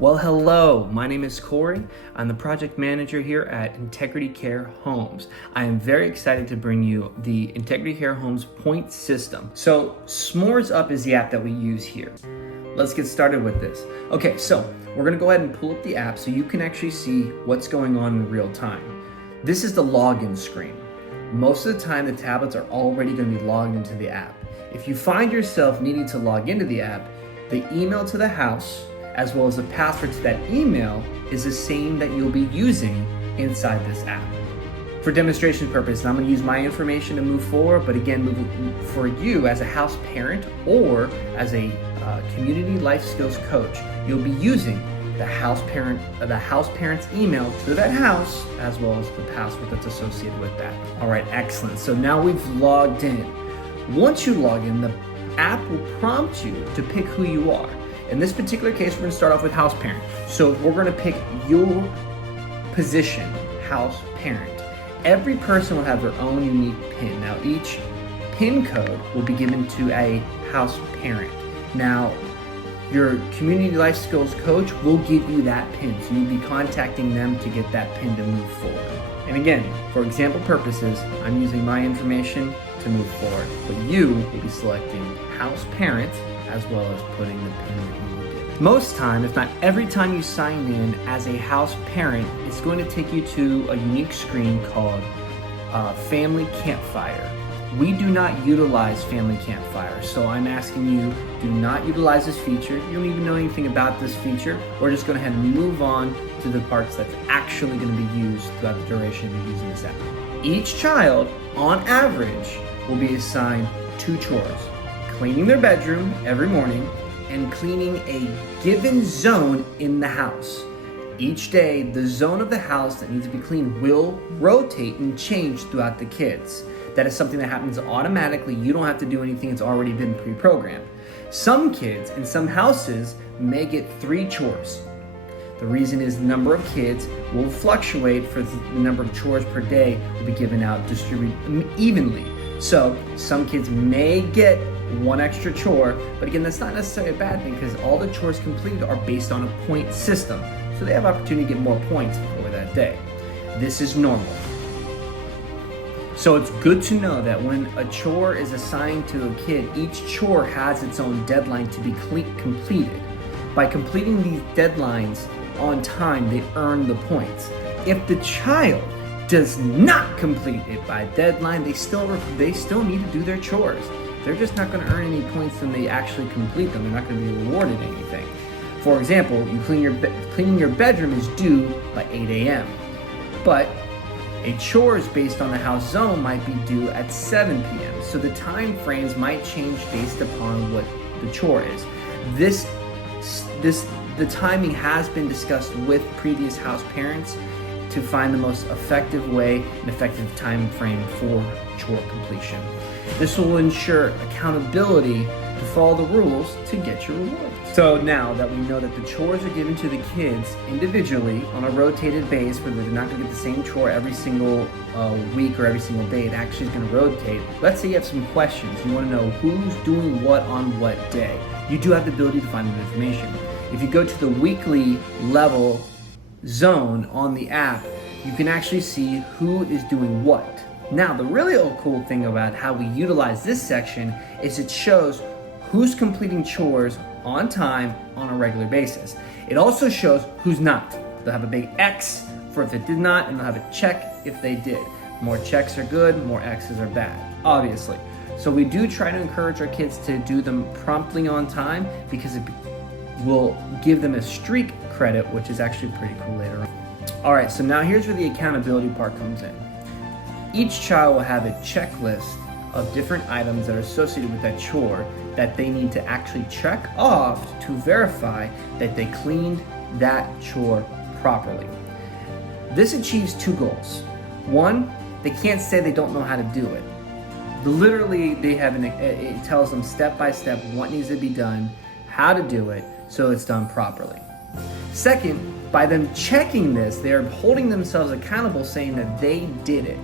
Well, hello, my name is Corey. I'm the project manager here at Integrity Care Homes. I am very excited to bring you the Integrity Care Homes point system. So S'mores Up is the app that we use here. Let's get started with this. Okay, so we're gonna go ahead and pull up the app so you can actually see what's going on in real time. This is the login screen. Most of the time, the tablets are already gonna be logged into the app. If you find yourself needing to log into the app, the email to the house, as well as the password to that email is the same that you'll be using inside this app. For demonstration purposes, I'm going to use my information to move forward, but again, for you as a house parent or as a community life skills coach, you'll be using the house parent's email to that house, as well as the password that's associated with that. All right, excellent. So now we've logged in. Once you log in, the app will prompt you to pick who you are. In this particular case, we're going to start off with house parent. So we're going to pick your position, house parent. Every person will have their own unique PIN. Now, each PIN code will be given to a house parent. Now, your community life skills coach will give you that PIN. So you'll be contacting them to get that PIN to move forward. And again, for example purposes, I'm using my information to move forward, but you will be selecting house parent as well as putting the PIN that you will give. Most time, if not every time you sign in as a house parent, it's going to take you to a unique screen called Family Campfire. We do not utilize Family Campfire, so I'm asking you, do not utilize this feature. You don't even know anything about this feature. We're just going to move on to the parts that's actually going to be used throughout the duration of using this app. Each child, on average, will be assigned 2 chores: cleaning their bedroom every morning and cleaning a given zone in the house. Each day, the zone of the house that needs to be cleaned will rotate and change throughout the kids. That is something that happens automatically. You don't have to do anything. It's already been pre-programmed. Some kids in some houses may get 3 chores. The reason is the number of kids will fluctuate for the number of chores per day will be given out, distributed evenly. So some kids may get 1 extra chore, but again, that's not necessarily a bad thing because all the chores completed are based on a point system. So they have opportunity to get more points for that day. This is normal. So it's good to know that when a chore is assigned to a kid, each chore has its own deadline to be completed. By completing these deadlines on time, they earn the points. If the child does not complete it by deadline, they still need to do their chores. They're just not going to earn any points when they actually complete them. They're not going to be rewarded anything. For example, cleaning your bedroom is due by 8 a.m. But a chores based on the house zone might be due at 7 p.m. So the time frames might change based upon what the chore is. The timing has been discussed with previous house parents to find the most effective way and effective time frame for chore completion. This will ensure accountability to follow the rules to get your reward. So now that we know that the chores are given to the kids individually on a rotated base where they're not going to get the same chore every single week or every single day, it actually is going to rotate. Let's say you have some questions. You want to know who's doing what on what day. You do have the ability to find that information. If you go to the weekly level zone on the app, you can actually see who is doing what. Now, the really cool thing about how we utilize this section is it shows who's completing chores on time on a regular basis. It also shows who's not. They'll have a big X for if it did not, and they'll have a check if they did. More checks are good, more X's are bad, obviously. So we do try to encourage our kids to do them promptly on time because it will give them a streak credit, which is actually pretty cool later on. All right, so now here's where the accountability part comes in. Each child will have a checklist of different items that are associated with that chore that they need to actually check off to verify that they cleaned that chore properly. This achieves 2 goals. 1, they can't say they don't know how to do it. Literally, it tells them step by step what needs to be done, how to do it, so it's done properly. Second, by them checking this, they're holding themselves accountable, saying that they did it.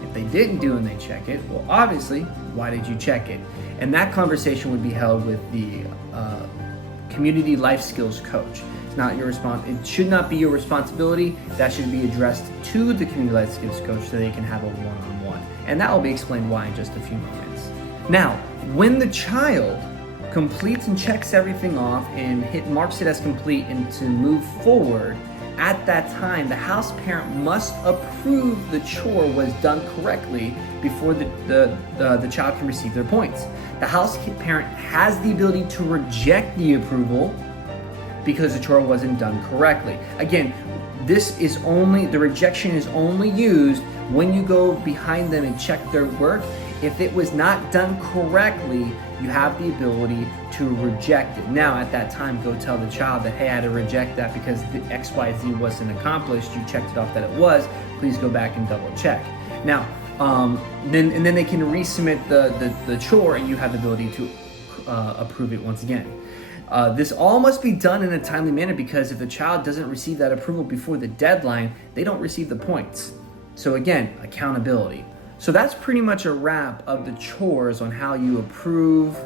If they didn't do and they check it, well, obviously, why did you check it? And that conversation would be held with the community life skills coach. It's not your it should not be your responsibility. That should be addressed to the community life skills coach so they can have a one-on-one. And that will be explained why in just a few moments. Now, when the child completes and checks everything off and marks it as complete and to move forward, at that time, the house parent must approve the chore was done correctly before the child can receive their points. The house parent has the ability to reject the approval because the chore wasn't done correctly. Again, the rejection is only used when you go behind them and check their work. If it was not done correctly, you have the ability to reject it. Now, at that time, go tell the child that, hey, I had to reject that because the XYZ wasn't accomplished. You checked it off that it was. Please go back and double check. Now, then they can resubmit the chore, and you have the ability to approve it once again. This all must be done in a timely manner because if the child doesn't receive that approval before the deadline, they don't receive the points. So again, accountability. So that's pretty much a wrap of the chores on how you approve,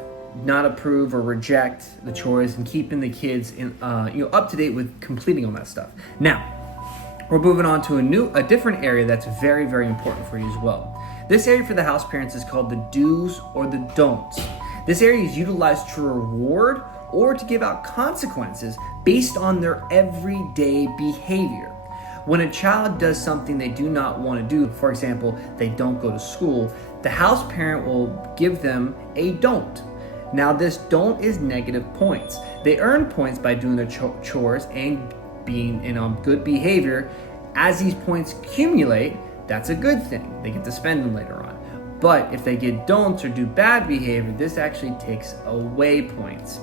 not approve, or reject the chores and keeping the kids up to date with completing all that stuff. Now, we're moving on to a different area that's very, very important for you as well. This area for the house parents is called the do's or the don'ts. This area is utilized to reward or to give out consequences based on their everyday behavior. When a child does something they do not want to do, for example, they don't go to school, the house parent will give them a don't. Now, this don't is negative points. They earn points by doing their chores and being in good behavior. As these points accumulate, that's a good thing. They get to spend them later on. But if they get don'ts or do bad behavior, this actually takes away points.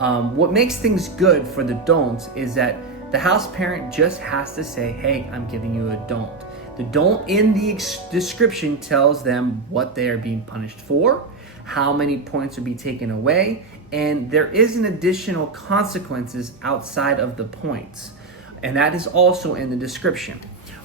What makes things good for the don'ts is that the house parent just has to say, hey, I'm giving you a don't. The don't in the description tells them what they are being punished for, how many points will be taken away, and there is an additional consequences outside of the points. And that is also in the description.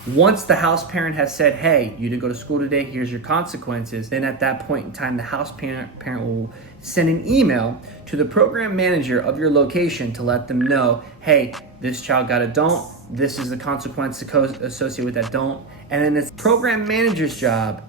Once the house parent has said, hey, you didn't go to school today, here's your consequences, then at that point in time, the house parent will send an email to the program manager of your location to let them know, hey, this child got a don't, this is the consequence associated with that don't, and then it's the program manager's job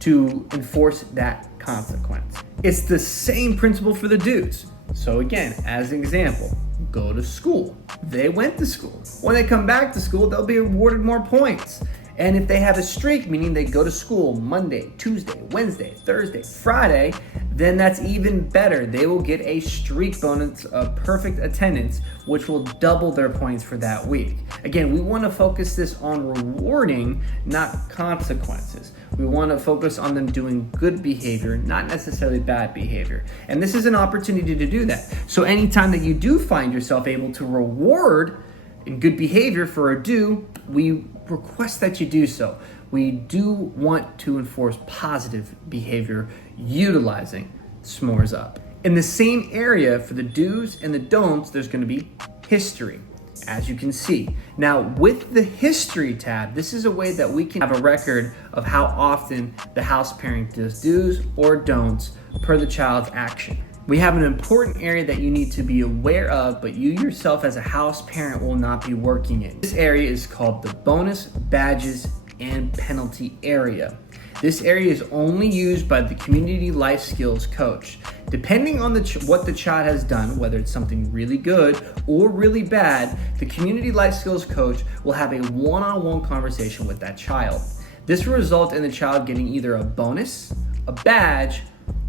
to enforce that consequence. It's the same principle for the do's. So again, as an example, go to school. They went to school. When they come back to school, they'll be awarded more points. And if they have a streak, meaning they go to school Monday, Tuesday, Wednesday, Thursday, Friday, then that's even better. They will get a streak bonus of perfect attendance, which will double their points for that week. Again, we want to focus this on rewarding, not consequences. We want to focus on them doing good behavior, not necessarily bad behavior. And this is an opportunity to do that. So anytime that you do find yourself able to reward in good behavior for a do, we request that you do so. We do want to enforce positive behavior utilizing S'mores Up. In the same area for the do's and the don'ts, there's going to be history, as you can see. Now, with the history tab, this is a way that we can have a record of how often the house parent does do's or don'ts per the child's action. We have an important area that you need to be aware of, but you yourself as a house parent will not be working in. This area is called the bonus, badges, and penalty area. This area is only used by the community life skills coach. Depending on what the child has done, whether it's something really good or really bad, the community life skills coach will have a one-on-one conversation with that child. This will result in the child getting either a bonus, a badge,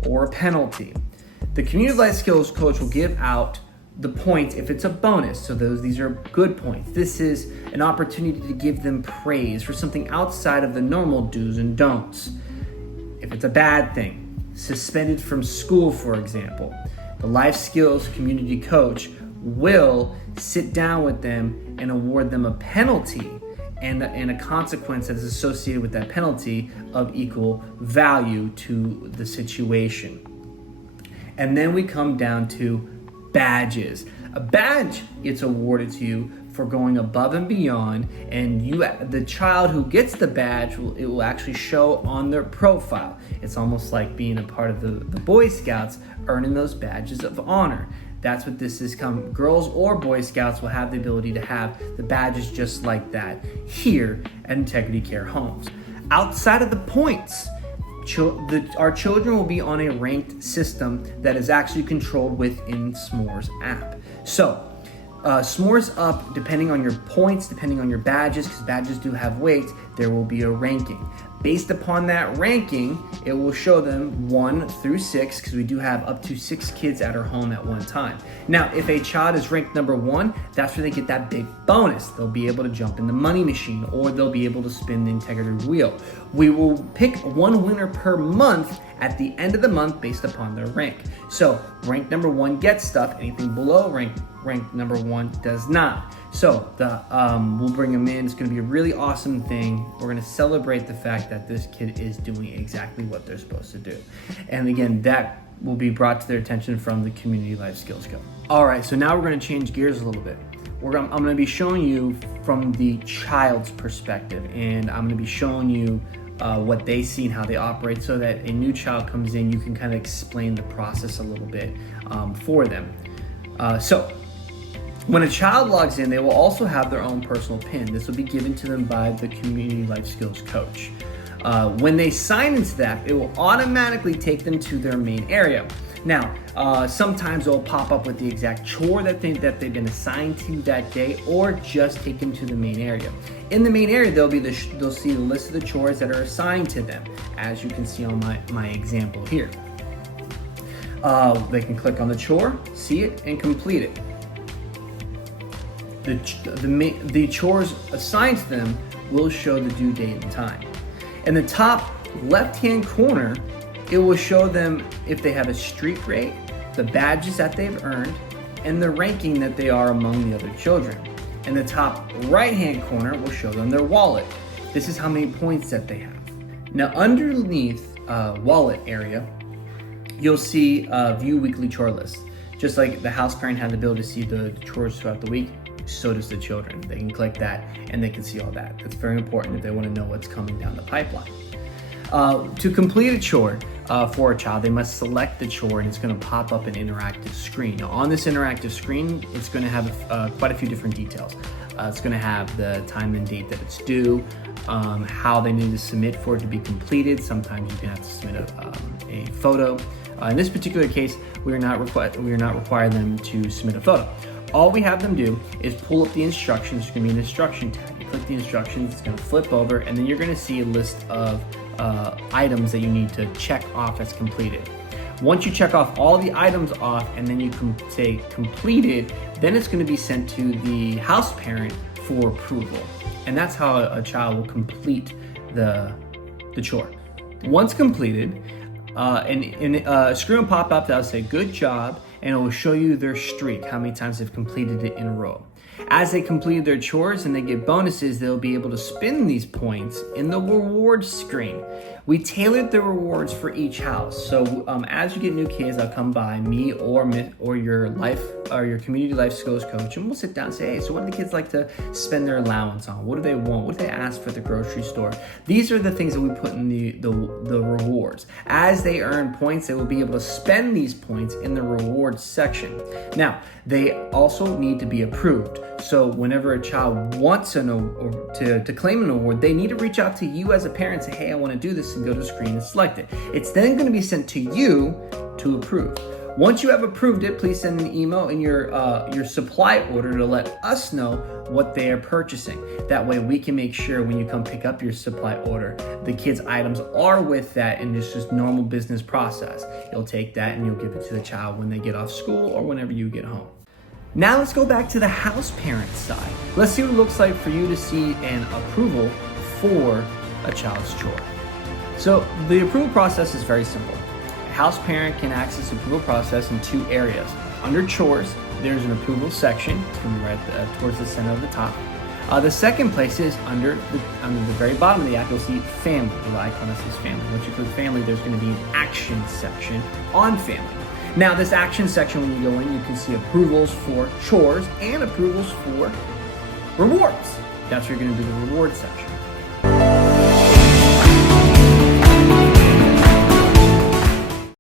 or a penalty. The community life skills coach will give out the points if it's a bonus. So these are good points. This is an opportunity to give them praise for something outside of the normal do's and don'ts. If it's a bad thing, suspended from school, for example, the life skills community coach will sit down with them and award them a penalty and a consequence that is associated with that penalty of equal value to the situation. And then we come down to badges. A badge gets awarded to you for going above and beyond, and the child who gets the badge, it will actually show on their profile. It's almost like being a part of the Boy Scouts, earning those badges of honor. That's what this is. Girls or Boy Scouts will have the ability to have the badges just like that here at Integrity Care Homes. Outside of the points, our children will be on a ranked system that is actually controlled within S'mores app. So S'mores Up, depending on your points, depending on your badges, because badges do have weights, there will be a ranking. Based upon that ranking, it will show them 1 through 6, because we do have up to 6 kids at our home at one time. Now, if a child is ranked number 1, that's where they get that big bonus. They'll be able to jump in the money machine, or they'll be able to spin the integrity wheel. We will pick one winner per month at the end of the month based upon their rank. So rank number 1 gets stuff. Anything below rank number 1 does not. So we'll bring them in. It's going to be a really awesome thing. We're going to celebrate the fact that this kid is doing exactly what they're supposed to do. And again, that will be brought to their attention from the Community Life Skills Coach. All right, so now we're going to change gears a little bit. I'm going to be showing you from the child's perspective, and I'm going to be showing you what they see and how they operate, so that a new child comes in, you can kind of explain the process a little bit for them. So when a child logs in, they will also have their own personal PIN. This will be given to them by the Community Life Skills Coach. When they sign into that, it will automatically take them to their main area. Now, sometimes it'll pop up with the exact chore that they've been assigned to that day, or just take them to the main area. In the main area, they'll see the list of the chores that are assigned to them, as you can see on my example here. They can click on the chore, see it, and complete it. The chores assigned to them will show the due date and time. In the top left-hand corner, it will show them if they have a streak rate, the badges that they've earned, and the ranking that they are among the other children. In the top right-hand corner will show them their wallet. This is how many points that they have. Now, underneath wallet area, you'll see view weekly chore list. Just like the house parent has the ability to see the chores throughout the week, so does the children. They can click that and they can see all that. That's very important if they want to know what's coming down the pipeline. To complete a chore for a child, they must select the chore, and it's going to pop up an interactive screen. Now, on this interactive screen, it's going to have quite a few different details. It's going to have the time and date that it's due, how they need to submit for it to be completed. Sometimes you can have to submit a photo. In this particular case, we are not requiring them to submit a photo. All we have them do is pull up the instructions. There's going to be an instruction tab. You click the instructions, it's going to flip over, and then you're going to see a list of items that you need to check off as completed. Once you check off all the items off, and then you can say completed, then it's going to be sent to the house parent for approval. And that's how a child will complete the chore. Once completed, a screen will pop up that will say good job, and it will show you their streak, how many times they've completed it in a row. As they complete their chores and they get bonuses, they'll be able to spend these points in the rewards screen. We tailored the rewards for each house. So as you get new kids, I'll come by, me or your community life skills coach, and we'll sit down and say, hey, so what do the kids like to spend their allowance on? What do they want? What do they ask for at the grocery store? These are the things that we put in the rewards. As they earn points, they will be able to spend these points in the rewards section. Now, they also need to be approved. So whenever a child wants to claim an award, they need to reach out to you as a parent and say, hey, I want to do this, and go to the screen and select it. It's then going to be sent to you to approve. Once you have approved it, please send an email in your supply order to let us know what they are purchasing. That way we can make sure when you come pick up your supply order, the kids' items are with that, and it's just normal business process. You'll take that and you'll give it to the child when they get off school or whenever you get home. Now let's go back to the house parent side. Let's see what it looks like for you to see an approval for a child's chore. So the approval process is very simple. A house parent can access the approval process in 2 areas. Under chores, there's an approval section. It's going to be right towards the center of the top. The second place is under the very bottom of the app. You'll see family. The icon that says family. Once you click family, there's going to be an action section on family. Now, this action section, when you go in, you can see approvals for chores and approvals for rewards. That's where you're going to do the reward section.